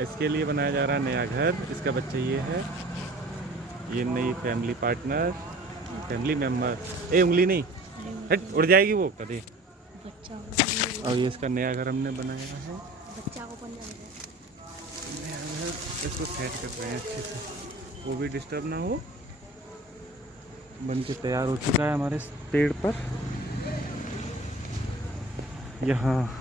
इसके लिए बनाया जा रहा है नया घर। इसका बच्चा ये है, ये नई फैमिली पार्टनर, फैमिली मेम्बर। ए उंगली नहीं, हट उड़ जाएगी वो कभी। और ये इसका नया घर हमने बनाया है। नया घर इसको सेट कर रहे हैं अच्छे से, वो भी डिस्टर्ब ना हो। बन के तैयार हो चुका है हमारे पेड़ पर। यहाँ